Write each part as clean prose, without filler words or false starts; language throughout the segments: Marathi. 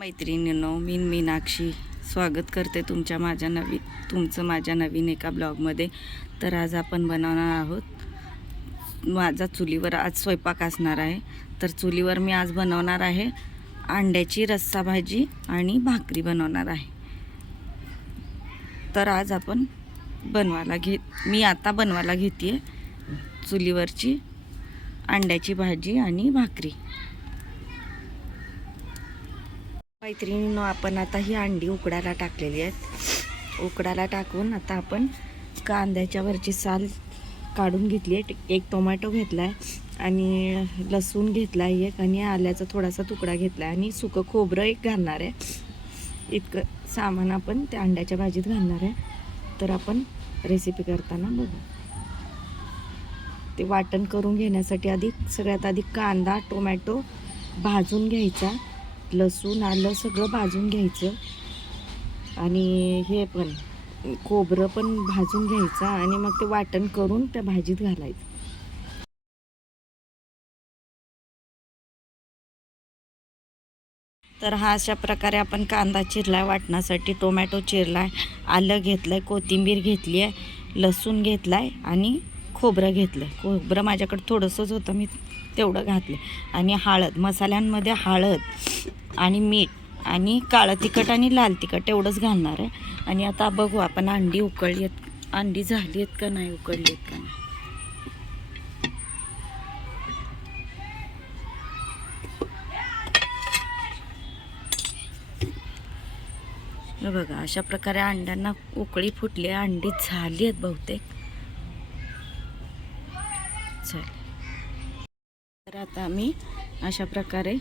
मैत्रिणींनो, मी मीनाक्षी स्वागत करते तुमचं माझ्या नवीन एका ब्लॉगमध्ये. तर आज आपण बनवणार आहोत, माझा चुलीवर आज स्वयंपाक असणार आहे. तर चुलीवर मी आज बनवणार आहे अंड्याची रस्सा भाजी आणि भाकरी बनवणार आहे. तर आज आपण मी आता बनवायला घेते चुलीवरची अंड्याची भाजी आणि भाकरी. मैत्रिणींनो, आपण आता ही अंडी उकडायला टाकलेली आहेत. उकडायला टाकून आता आपण कांद्याच्या वरची साल काढून घेतली आहे. एक टोमॅटो घेतला आहे आणि लसूण घेतला आहे एक, आणि आल्याचा थोडासा तुकडा घेतला आहे आणि सुकं खोबरं एक घालणार आहे. इतकं सामान आपण त्या अंड्याच्या भाजीत घालणार आहे. तर आपण रेसिपी करताना बघू. ते वाटण करून घेण्यासाठी सगळ्यात आधी कांदा टोमॅटो भाजून घ्यायचा, लसूण आलं सगळं भाजून घ्यायचं, आणि हे पण खोबरं पण भाजून घ्यायचं, आणि मग ते वाटण करून त्या भाजीत घालायचं. तर हा अशा प्रकारे आपण कांदा चिरला वाटण्यासाठी, टोमॅटो चिरला, आलं घेतलं आहे, कोथिंबीर घेतली आहे, लसूण घेतला आहे आणि खोबरं घेतलं आहे. खोबरं माझ्याकडे थोडंसंच होतं, मी तेवढं घातलं. आणि हळद, मसाल्यांमध्ये हळद आणि मीठ आणि काळं तिखट आणि लाल तिखट एवढंच घालणार आहे. आणि आता बघू आपण अंडी उकळली आहेत, अंडी झाली आहेत का नाही, उकळली आहेत का नाही. हे बघा, अशा प्रकारे अंड्यांना उकळी फुटली आहे, अंडी झाली आहेत बहुतेक. चल, तर आता मी अशा प्रकारे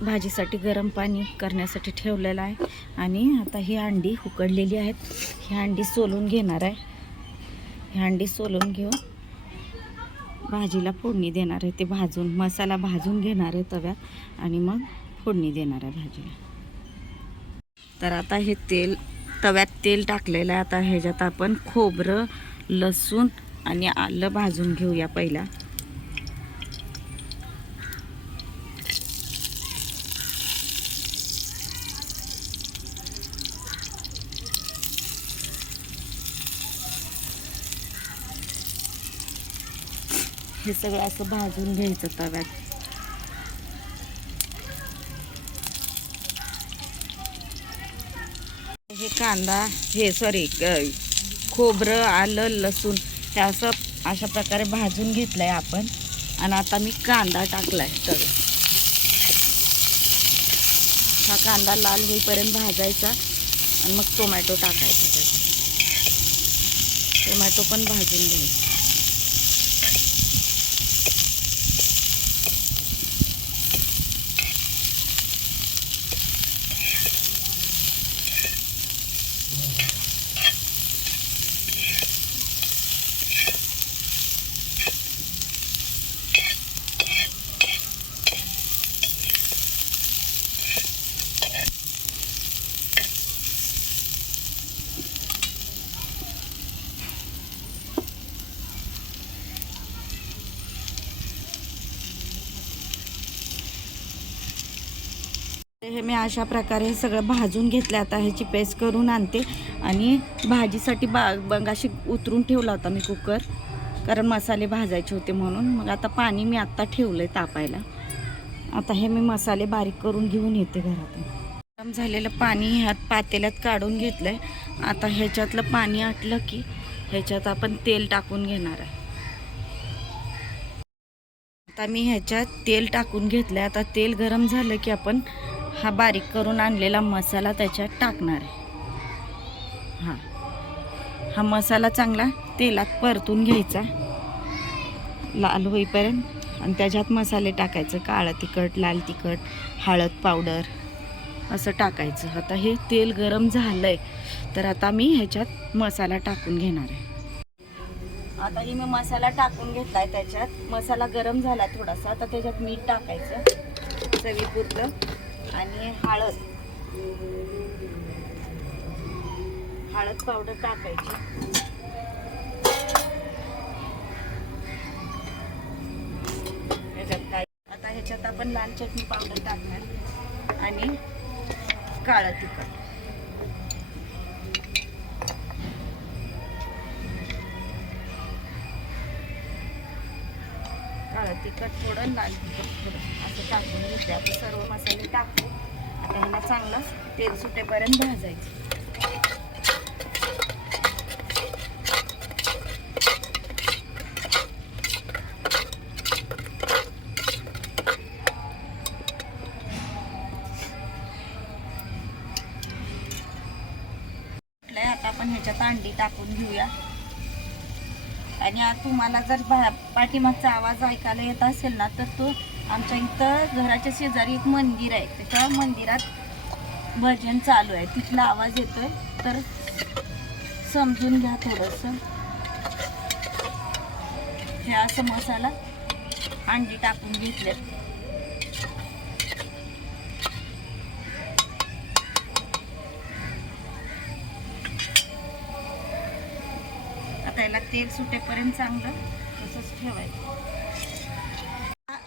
भाजीसाठी गरम पाणी करण्यासाठी ठेवलेलं आहे. आणि आता ही अंडी उकडलेली आहेत, ही अंडी सोलून घेणार आहे. ही अंडी सोलून घेऊन भाजीला फोडणी देणार आहे. ते भाजून मसाला भाजून घेणार आहे तव्यात, आणि मग फोडणी देणार आहे भाजीला. तर आता हे तव्यात तेल टाकलेलं आहे. आता ह्याच्यात आपण खोबरं लसूण आणि आलं भाजून घेऊया पहिला. हे सगळं असं भाजून घ्यायचं तव्यात. हे खोबरं आलं लसूण हे असं अशा प्रकारे भाजून घेतलंय आपण. आणि आता मी कांदा टाकलाय. तर हा कांदा लाल होईपर्यंत भाजायचा, आणि मग टोमॅटो टाकायचा. टोमॅटो पण भाजून घ्यायचा. हे मी अशा प्रकारे सगळं भाजून घेतलं. आता ह्याची पेस्ट करून आणते. आणि भाजीसाठी अशी उतरून ठेवला होता मी कुकर, कारण मसाले भाजायचे होते म्हणून. मग आता पाणी मी आत्ता ठेवलं आहे तापायला. आता हे मी मसाले बारीक करून घेऊन येते घरातून. गरम झालेलं पाणी ह्यात पातेल्यात काढून घेतलं आहे. आता ह्याच्यातलं पाणी आटलं की ह्याच्यात आपण तेल टाकून घेणार आहे. आता मी ह्याच्यात तेल टाकून घेतलं आहे. आता तेल गरम झालं की आपण हा बारीक करून आणलेला मसाला त्याच्यात टाकणार आहे. हा मसाला चांगला तेलात परतून घ्यायचा लाल होईपर्यंत, आणि त्याच्यात मसाले टाकायचं. काळं तिखट लाल तिखट हळद पावडर असं टाकायचं. आता हे तेल गरम झालं आहे, तर आता मी ह्याच्यात मसाला टाकून घेणार आहे. आता मी मसाला टाकून घेतला आहे. त्याच्यात मसाला गरम झाला थोडासा. आता त्याच्यात मीठ टाकायचं चवीपुरतं, आणि हळद पावडर टाकायची. आता ह्याच्यात आपण लाल चटणी पावडर टाकणार, आणि काळं तिखट. काळं तिखट थोडं, लाल तिखट थोडं असं टाकून घेते. आता सर्व मसाले टाकू. आता ह्याला चांगलं तेल सुटेपर्यंत भाजायचं. आता आपण ह्याच्यात अंडी टाकून घेऊया. आणि तुम्हाला जर पाठीमागचा आवाज ऐकायला येत असेल ना, तर तो आमच्या इथं घराच्या शेजारी एक मंदिर आहे. त्या मंदिरात भजन चालू आहे, तिथला आवाज येतोय, तर समजून घ्या थोडंसं. हे असं मसाला अंडी टाकून घेतले. त्याला तेल सुटेपर्यंत चांगलं तसंच ठेवायचं.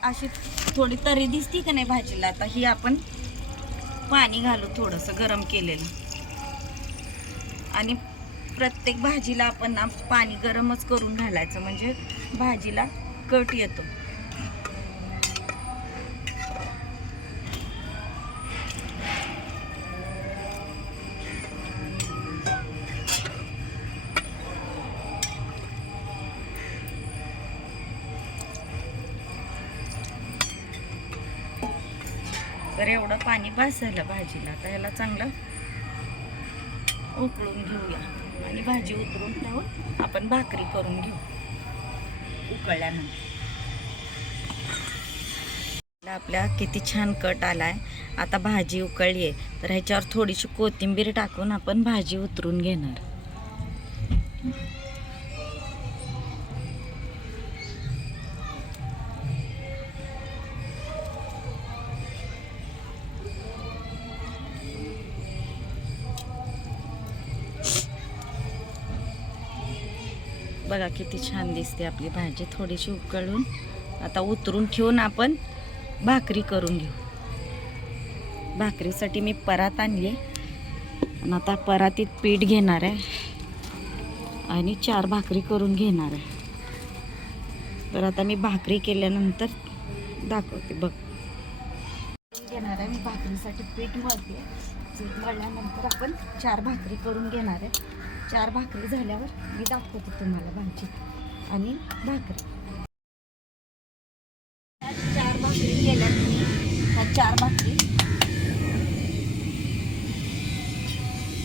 अशी थोडी तरी दिसती का नाही भाजीला. आता ही आपण पाणी घालू थोडंसं गरम केलेलं. आणि प्रत्येक भाजीला आपण ना पाणी गरमच करून घालायचं, म्हणजे भाजीला कट येतो. तर एवढं पाणी बस झालं भाजीला. आता ह्याला चांगलं उकळून घेऊया. आणि भाजी उतरून ठेवून आपण भाकरी करून घेऊ उकळल्यानंतर. आपल्या किती छान कट आलाय. आता भाजी उकळली आहे, तर ह्याच्यावर थोडीशी कोथिंबीर टाकून आपण भाजी उतरून घेणार. बघा किती छान दिसते आपली भाजी. थोडीशी उकळून आता उतरून ठेवून आपण भाकरी करून घेऊ. भाकरीसाठी मी परात आणली आणि आता परातीत पीठ घेणार आहे आणि 4 भाकरी करून घेणार आहे. तर आता मी भाकरी केल्यानंतर दाखवते. बघ घेणार आहे मी भाकरीसाठी पीठ मळते. पीठ मळल्यानंतर आपण 4 भाकरी करून घेणार आहे. 4 भाकरी झाल्यावर मी दाखवते तुम्हाला भाजी आणि भाकरी. 4 भाकरी केल्या मी. ह्या 4 भाकरी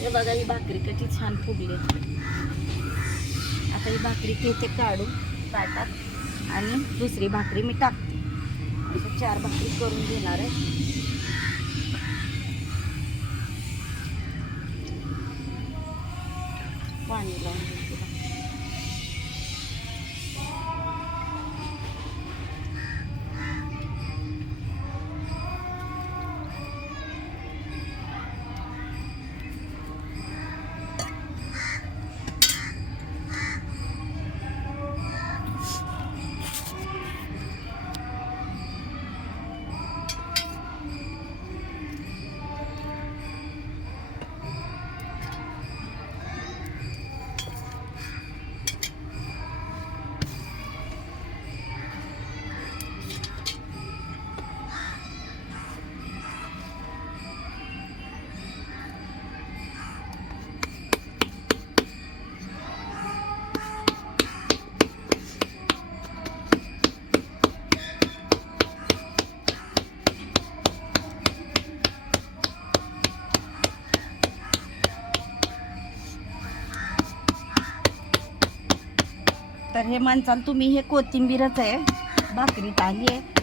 हे बघा, ही भाकरी कशी छान फुगली. आता ही भाकरी घेते काढून ताटात आणि दुसरी भाकरी मी टाकते. अशा 4 भाकरी करून घेणार आहे. पाणी लावून घेते. तर हे म्हणचाल तुम्ही, हे कोथिंबीरच आहे भाकरीत आली आहे.